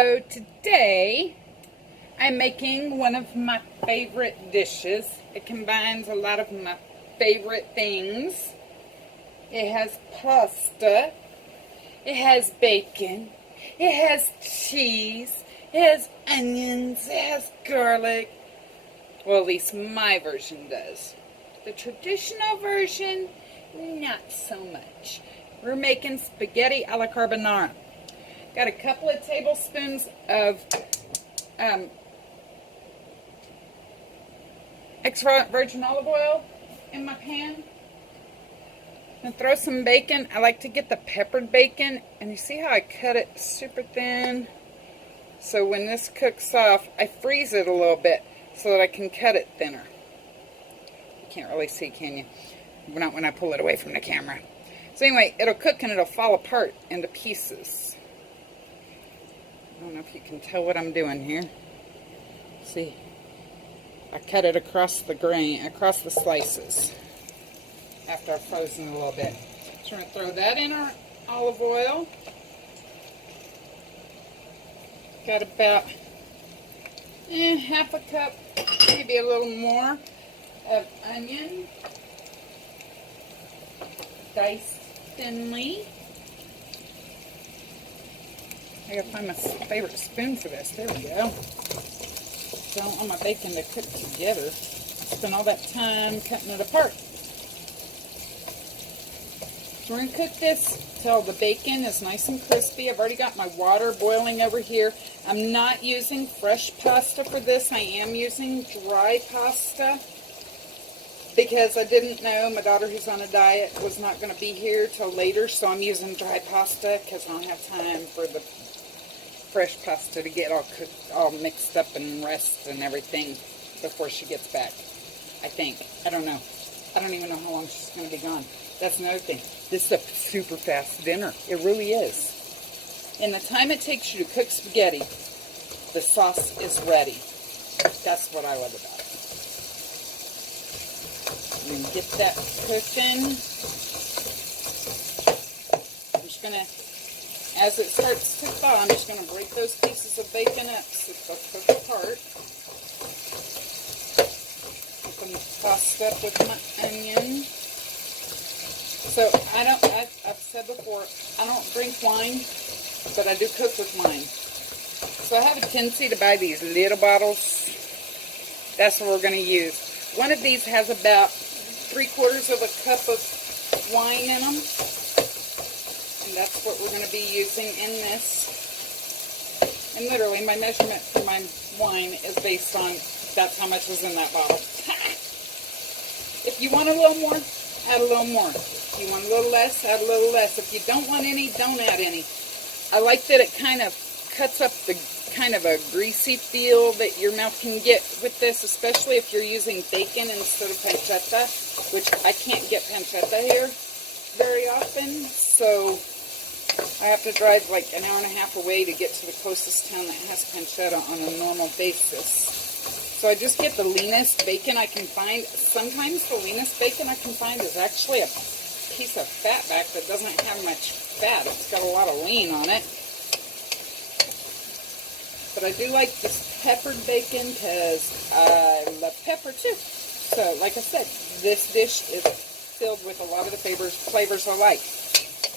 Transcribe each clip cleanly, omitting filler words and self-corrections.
So today I'm making one of my favorite dishes. It combines a lot of my favorite things. It has pasta, it has bacon, it has cheese, it has onions, it has garlic. Well, at least my version does. The traditional version, not so much. We're making spaghetti alla carbonara. Got a couple of tablespoons of extra virgin olive oil in my pan. And throw some bacon. I like to get the peppered bacon. And you see how I cut it super thin? So when this cooks off, I freeze it a little bit so that I can cut it thinner. You can't really see, can you? Not when I pull it away from the camera. So anyway, it'll cook and it'll fall apart into pieces. I don't know if you can tell what I'm doing here. See, I cut it across the grain, across the slices after I've frozen it a little bit. So we're going to throw that in our olive oil. Got about half a cup, maybe a little more, of onion, diced thinly. I gotta find my favorite spoon for this. There we go. So I don't want my bacon to cook together. Spend all that time cutting it apart. So we're gonna cook this till the bacon is nice and crispy. I've already got my water boiling over here. I'm not using fresh pasta for this. I am using dry pasta because I didn't know my daughter, who's on a diet, was not going to be here till later. So I'm using dry pasta because I don't have time for the fresh pasta to get all cooked, all mixed up and rest and everything before she gets back. I think. I don't know. I don't even know how long she's going to be gone. That's another thing. This is a super fast dinner. It really is. In the time it takes you to cook spaghetti, the sauce is ready. That's what I love about it. You can get that cooking. I'm just going to, as it starts to thaw, I'm just going to break those pieces of bacon up so they'll cook apart. Get them tossed up with my onion. So I've said before, I don't drink wine, but I do cook with wine. So I have a tendency to buy these little bottles. That's what we're going to use. One of these has about 3/4 of a cup of wine in them. And that's what we're going to be using in this. And literally, my measurement for my wine is based on that's how much was in that bottle. If you want a little more, add a little more. If you want a little less, add a little less. If you don't want any, don't add any. I like that it kind of cuts up the kind of a greasy feel that your mouth can get with this, especially if you're using bacon instead of pancetta, which I can't get pancetta here very often, so I have to drive like an hour and a half away to get to the closest town that has pancetta on a normal basis. So I just get the leanest bacon I can find. Sometimes the leanest bacon I can find is actually a piece of fat back that doesn't have much fat. It's got a lot of lean on it. But I do like this peppered bacon because I love pepper too. So, like I said, this dish is filled with a lot of the flavors I like.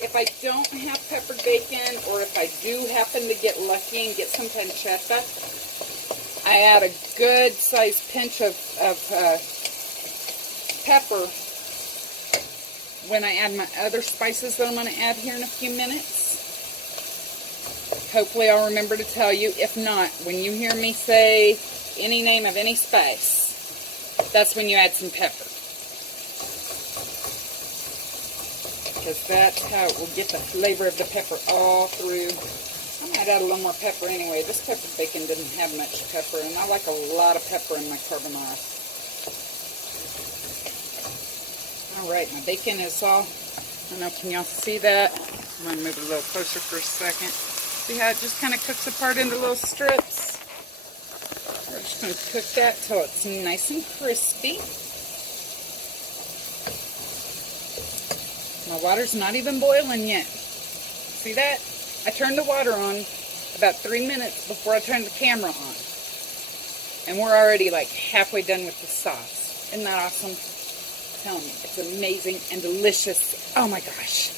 If I don't have peppered bacon, or if I do happen to get lucky and get some pancetta, I add a good sized pinch of pepper when I add my other spices that I'm going to add here in a few minutes. Hopefully I'll remember to tell you. If not, when you hear me say any name of any spice, that's when you add some pepper. Because that's how it will get the flavor of the pepper all through. I might add a little more pepper anyway. This peppered bacon didn't have much pepper, and I like a lot of pepper in my carbonara. Alright, my bacon is all, I don't know, can y'all see that? I'm going to move it a little closer for a second. See how it just kind of cooks apart into little strips? We're just going to cook that till it's nice and crispy. My water's not even boiling yet. See that? I turned the water on about 3 minutes before I turned the camera on. And we're already like halfway done with the sauce. Isn't that awesome? I'm telling you, it's amazing and delicious. Oh my gosh.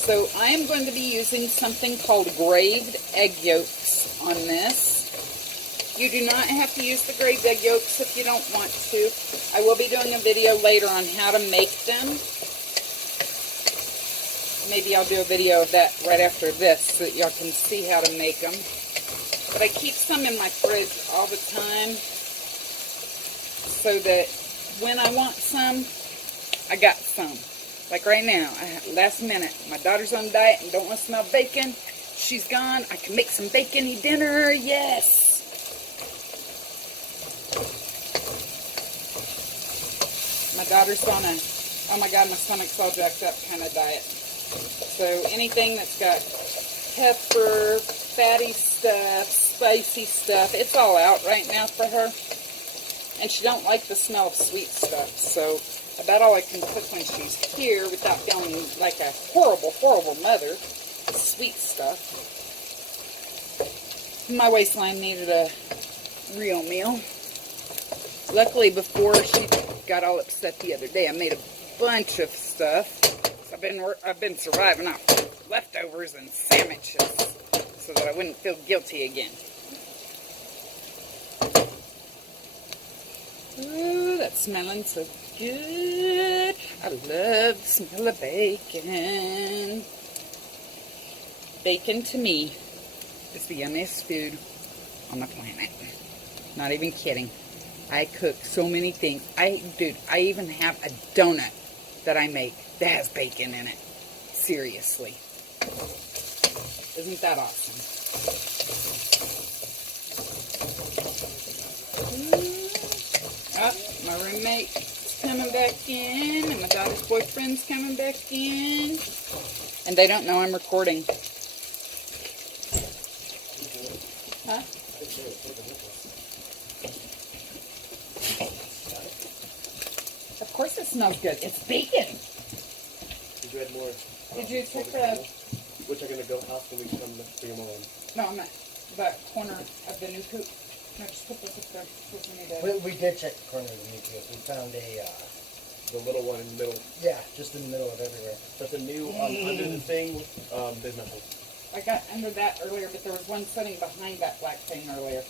So I am going to be using something called graved egg yolks on this. You do not have to use the graved egg yolks if you don't want to. I will be doing a video later on how to make them. Maybe I'll do a video of that right after this so that y'all can see how to make them. But I keep some in my fridge all the time so that when I want some, I got some. Like right now, last minute, my daughter's on diet and don't want to smell bacon. She's gone. I can make some bacon-y dinner. Yes! My daughter's on a, oh my God, my stomach's all jacked up kind of diet. So anything that's got pepper, fatty stuff, spicy stuff, it's all out right now for her. And she don't like the smell of sweet stuff. So about all I can cook when she's here without feeling like a horrible, horrible mother is sweet stuff. My waistline needed a real meal. Luckily, before she got all upset the other day, I made a bunch of stuff. So I've been surviving off leftovers and sandwiches so that I wouldn't feel guilty again. Ooh, that's smelling so good. I love the smell of bacon. Bacon to me is the yummiest food on the planet. Not even kidding. I cook so many things. Dude, I even have a donut that I make that has bacon in it. Seriously. Isn't that awesome? Oh, my roommate's coming back in, and my daughter's boyfriend's coming back in. And they don't know I'm recording. Huh? Of course it smells good. It's bacon. Did you add more? Did you take the... Which are going to go out when we come to bring them on? No, I'm not. The corner of the new coop. No, just put this up there. We did check the corner of the new coop. We found a... The little one in the middle. Yeah, just in the middle of everywhere. That's a new, under the thing, there's nothing. I got under that earlier, but there was one sitting behind that black thing earlier.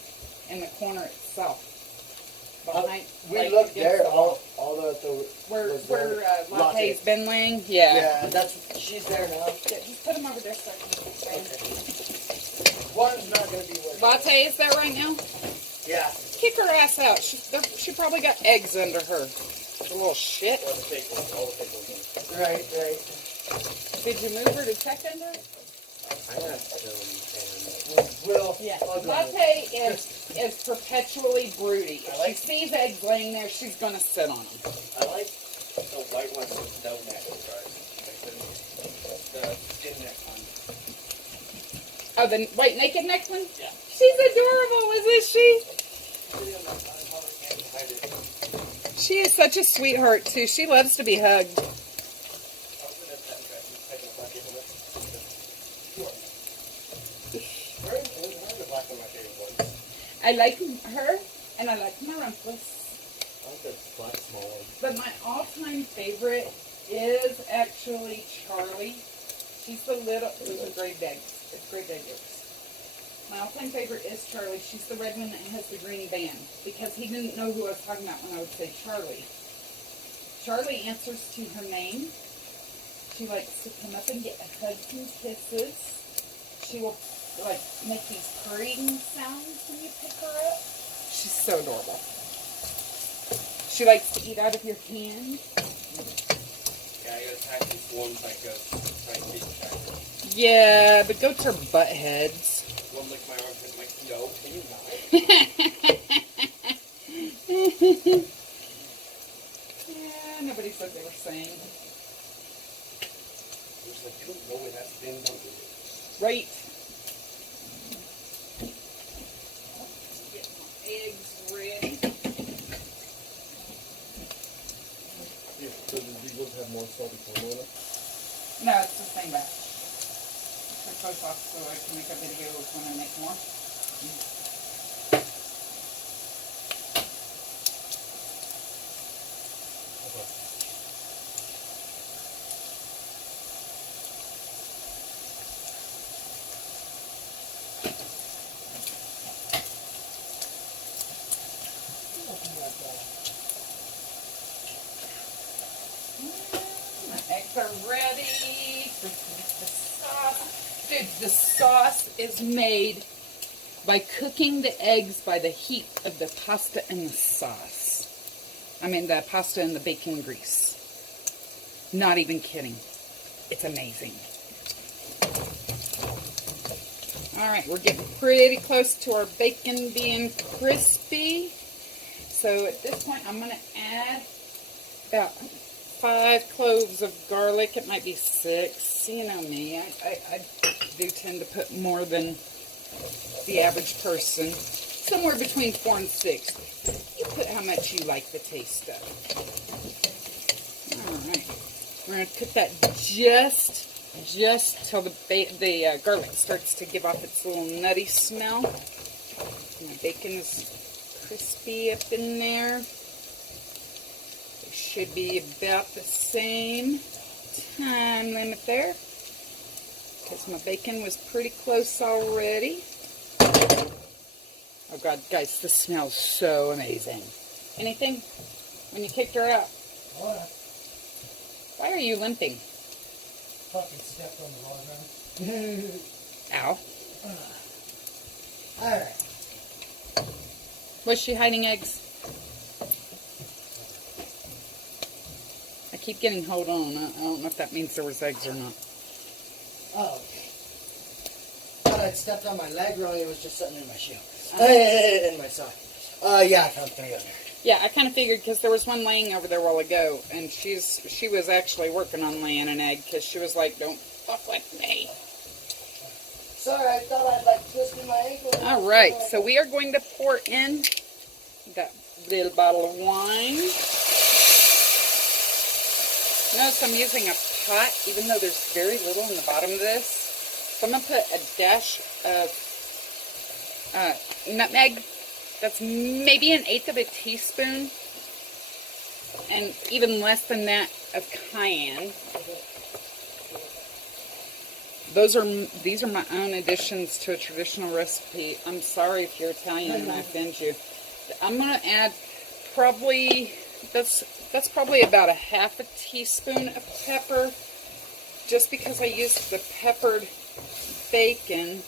In the corner itself. Behind, we like, looked there, the all the where Latte's Latte's been laying? Yeah. Yeah, she's there now. Yeah, just put them over there so I can Okay. One's not going to be working. Latte is there right now? Yeah. Kick her ass out. She probably got eggs under her. The little shit. Or the fake ones, all the fake ones. Right. Did you move her to check under? I asked them, We'll Yeah. plug Latte is perpetually broody. If like- she sees eggs laying there, she's going to sit on them. I like the white ones with no neck, guys. The skin neck one. Oh, the white naked neck one? Yeah. She's adorable, isn't she? She is such a sweetheart, too. She loves to be hugged. I like her, and I like my rumpus. I like the black small one. But my all-time favorite is actually Charlie. She's the little, those are graved eggs. It's graved egg yolks. My all-time favorite is Charlie. She's the red one that has the green band. Because he didn't know who I was talking about when I would say Charlie. Charlie answers to her name. She likes to come up and get hugs and kisses. She will like make these purring sounds when you pick her up. She's so adorable. She likes to eat out of your hand. Yeah, I gotta attack these ones like goats. So I can get attacked. Yeah, the goats are butt heads. One lick my arms and I'm like, no, can you not? Yeah, nobody said they were saying. I'm just like, you don't know where that's been, don't do it. Right. Get my eggs ready. Yeah, so these ones have more salty corn on them? No, it's the same batch. It's close off so I can make a video when I make more. My eggs are ready. The sauce. Dude, the sauce is made by cooking the eggs by the heat of the pasta and the sauce. I mean, the pasta and the bacon grease. Not even kidding. It's amazing. Alright, we're getting pretty close to our bacon being crispy. So at this point, I'm going to add about 5 cloves of garlic. It might be 6. You know me. I do tend to put more than the average person. Somewhere between 4 and 6. You put how much you like the taste of. Alright. We're going to cook that just till the garlic starts to give off its little nutty smell. My bacon is crispy up in there. It should be about the same time limit there, because my bacon was pretty close already. Oh God, guys, this smells so amazing. Anything when you kicked her out? What? Why are you limping? Fucking stepped on the log run. Ow. Alright. Was she hiding eggs? I keep getting hold on. I don't know if that means there was eggs or not. Oh, okay. Thought I'd stepped on my leg wrong. It was just sitting in my shoe. In my sock. Yeah, I found 3 on there. Yeah, I kind of figured because there was one laying over there a while ago, and she was actually working on laying an egg because she was like, "Don't fuck with me." Sorry, I thought I'd like twisted my ankle. All right, so we are going to pour in that little bottle of wine. Notice I'm using a pot, even though there's very little in the bottom of this. So I'm going to put a dash of nutmeg. That's maybe 1/8 of a teaspoon, and even less than that of cayenne. These are my own additions to a traditional recipe. I'm sorry if you're Italian and I offend you. I'm going to add probably, that's probably about 1/2 teaspoon of pepper, just because I used the peppered bacon.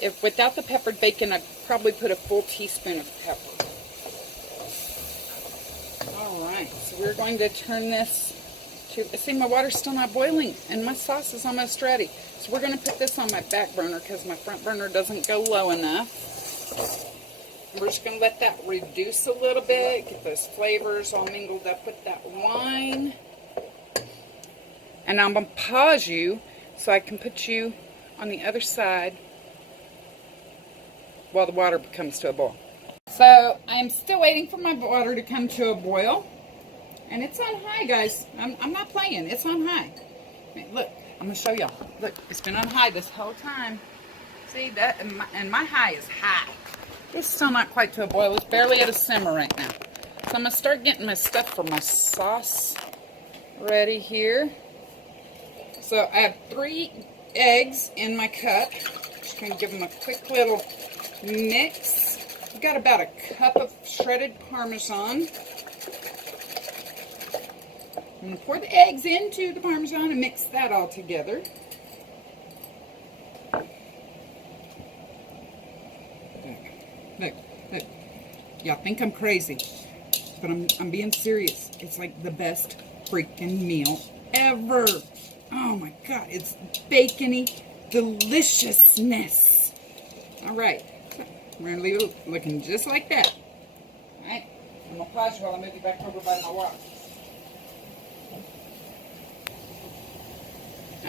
If without the peppered bacon, I'd probably put a full teaspoon of pepper. Alright, so we're going to turn this to, see, my water's still not boiling, and my sauce is almost ready. So we're going to put this on my back burner because my front burner doesn't go low enough. And we're just going to let that reduce a little bit, get those flavors all mingled up with that wine. And I'm going to pause you so I can put you on the other side while the water comes to a boil. So I'm still waiting for my water to come to a boil, and it's on high, guys. I'm not playing. It's on high. Look, I'm gonna show y'all. Look, it's been on high this whole time. See that? And my high is high. It's still not quite to a boil. It's barely at a simmer right now. So I'm gonna start getting my stuff for my sauce ready here. So I have 3 eggs in my cup. Just gonna give them a quick little mix. I've got about a cup of shredded Parmesan. I'm going to pour the eggs into the Parmesan and mix that all together. Look. Y'all think I'm crazy, but I'm being serious. It's like the best freaking meal ever. Oh my God, it's bacony deliciousness. All right. We're going to leave it looking just like that. Alright, I'm going to pause you while I move you back over by my water.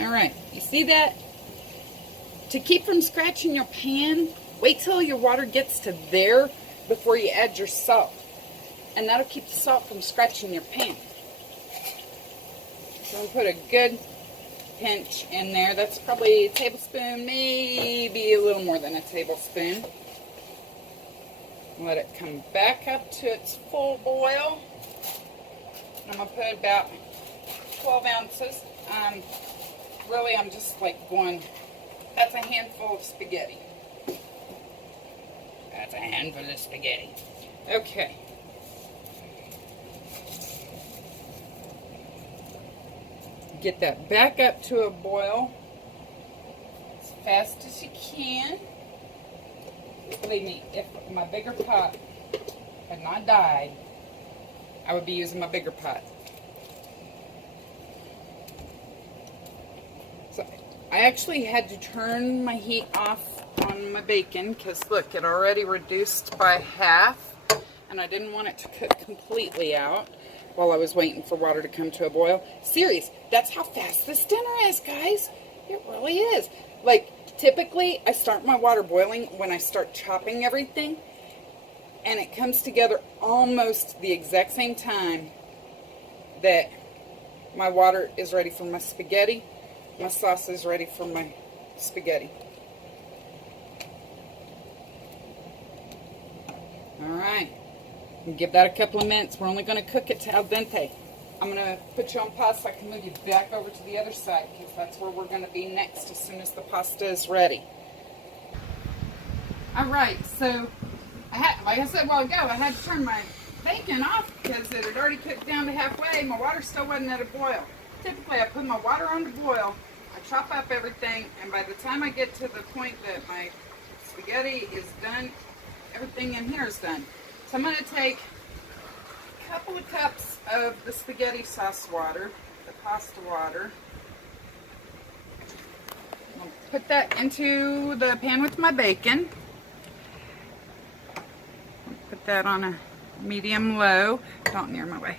Alright, you see that? To keep from scratching your pan, wait till your water gets to there before you add your salt. And that'll keep the salt from scratching your pan. So we'll put a good pinch in there. That's probably a tablespoon, maybe a little more than a tablespoon. Let it come back up to its full boil. I'm going to put about 12 ounces. Really, I'm just like going, that's a handful of spaghetti. That's a handful of spaghetti. Okay. Get that back up to a boil as fast as you can. Believe me, if my bigger pot had not died, I would be using my bigger pot. So I actually had to turn my heat off on my bacon because look, it already reduced by half, and I didn't want it to cook completely out while I was waiting for water to come to a boil. Serious, that's how fast this dinner is, guys. It really is. Like, typically, I start my water boiling when I start chopping everything, and it comes together almost the exact same time that my water is ready for my spaghetti. My sauce is ready for my spaghetti. Alright, give that a couple of minutes. We're only going to cook it to al dente. I'm going to put you on pause so I can move you back over to the other side because that's where we're going to be next as soon as the pasta is ready. Alright, so like I said a while ago, I had to turn my bacon off because it had already cooked down to halfway. My water still wasn't at a boil. Typically, I put my water on the boil, I chop up everything, and by the time I get to the point that my spaghetti is done, everything in here is done. So I'm going to take a couple of cups of the spaghetti sauce water, the pasta water. I'll put that into the pan with my bacon. Put that on a medium-low. Don't near my way.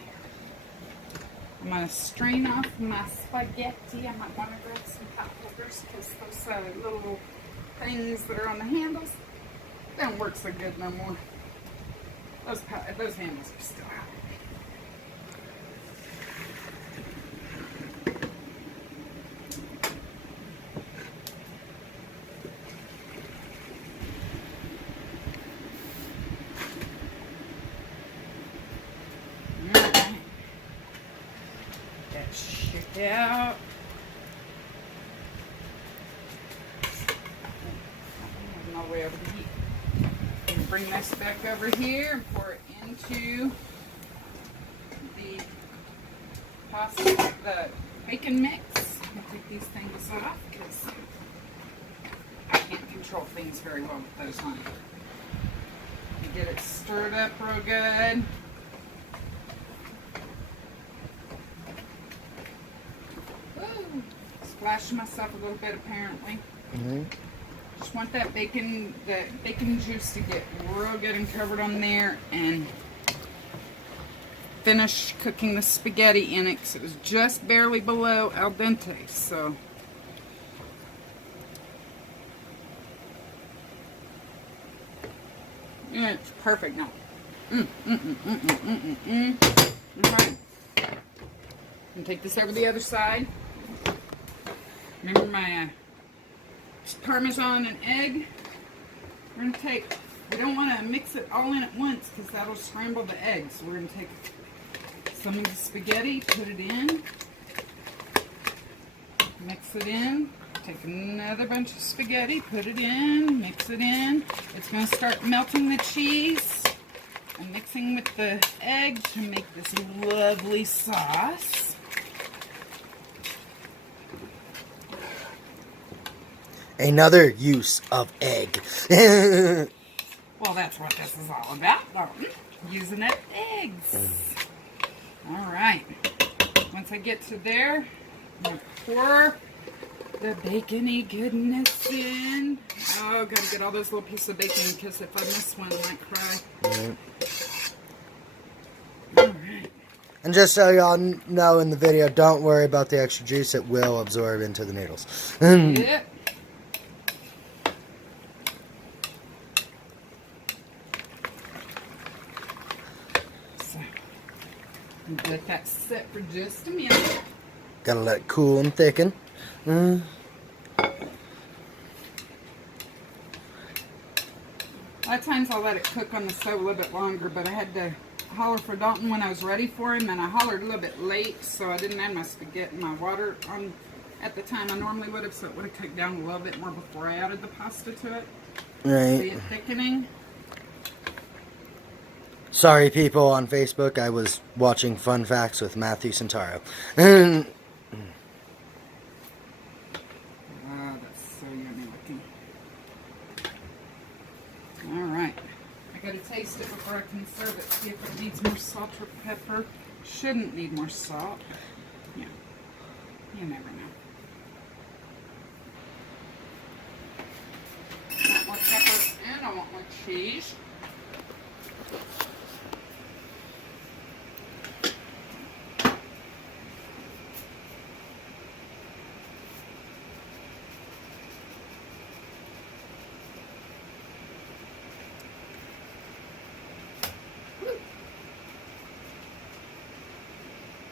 I'm going to strain off my spaghetti. I might want to grab some pot holders because those little things that are on the handles, they don't work so good no more. Those handles are still out. Alright. That shook out. I'm all the way over the heat. Bring this back over here and pour it into the pasta, the bacon mix. I'll take these things off because I can't control things very well with those on. And get it stirred up real good. Woo! Splashed myself a little bit apparently. Mm-hmm. Just want that bacon juice to get real good and covered on there and finish cooking the spaghetti in it because it was just barely below al dente. So yeah, it's perfect now. Alright. I'm gonna take this over the other side. Remember my Parmesan and egg. We're going to take, we don't want to mix it all in at once because that'll scramble the eggs. So we're going to take some of the spaghetti, put it in, mix it in, take another bunch of spaghetti, put it in, mix it in. It's going to start melting the cheese and mixing with the egg to make this lovely sauce. Another use of egg. Well, that's what this is all about, using up eggs. Alright. Once I get to there, I'm going to pour the bacony goodness in. Oh, gotta get all those little pieces of bacon because if I miss one, I might cry. Alright. And just so y'all know in the video, don't worry about the extra juice. It will absorb into the noodles. Yep. Let that sit for just a minute. Gotta let it cool and thicken. A lot of times I'll let it cook on the stove a little bit longer, but I had to holler for Dalton when I was ready for him, and I hollered a little bit late, so I didn't add my spaghetti, my water on at the time I normally would have, so it would have cooked down a little bit more before I added the pasta to it. Right. See it thickening? Sorry, people on Facebook. I was watching Fun Facts with Matthew Centaro. Oh, that's so yummy looking. Alright. I gotta taste it before I can serve it. See if it needs more salt or pepper. Shouldn't need more salt. Yeah. You never know. I want more pepper and I want more cheese.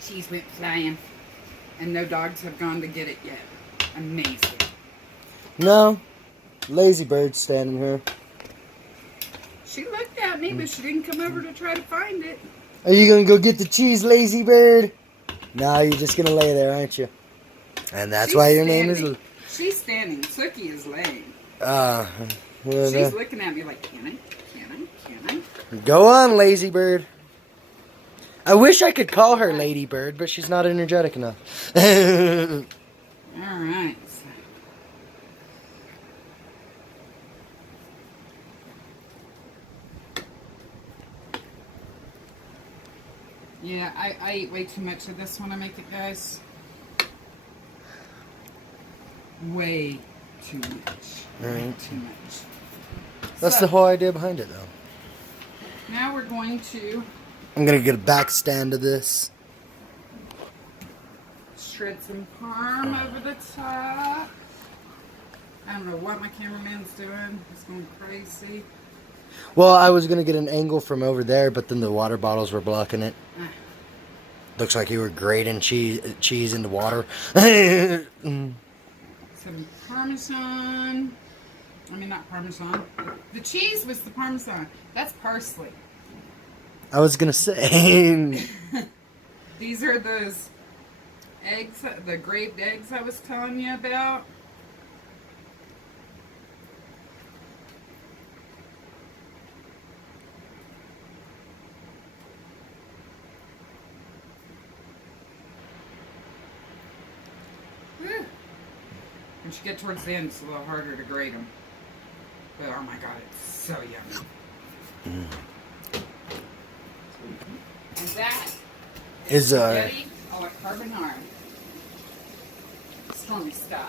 Cheese went flying. And no dogs have gone to get it yet. Amazing. No. Lazy bird standing here. She looked at me, but she didn't come over to try to find it. Are you gonna go get the cheese, lazy bird? No, you're just gonna lay there, aren't you? And that's why your name is... She's standing. Sookie is laying. well, She's looking at me like, can I? Go on, lazy bird. I wish I could call her Lady Bird, but she's not energetic enough. Alright. Yeah, I eat way too much of this when I make it, guys. Way too much. Way too much. That's the whole idea behind it, though. Now we're going to I'm gonna get a back stand of this. shred some parm over the top. I don't know what my cameraman's doing. He's going crazy. Well, I was gonna get an angle from over there, but then the water bottles were blocking it. Looks like you were grating cheese into water. Some Parmesan. I mean, not Parmesan. The cheese was the Parmesan. That's parsley. I was gonna say. These are those eggs, the graved eggs I was telling you about. Whew. Once you get towards the end, it's a little harder to grate them. But oh my god, it's so yummy. And that Is spaghetti alla carbonara. Stormy style.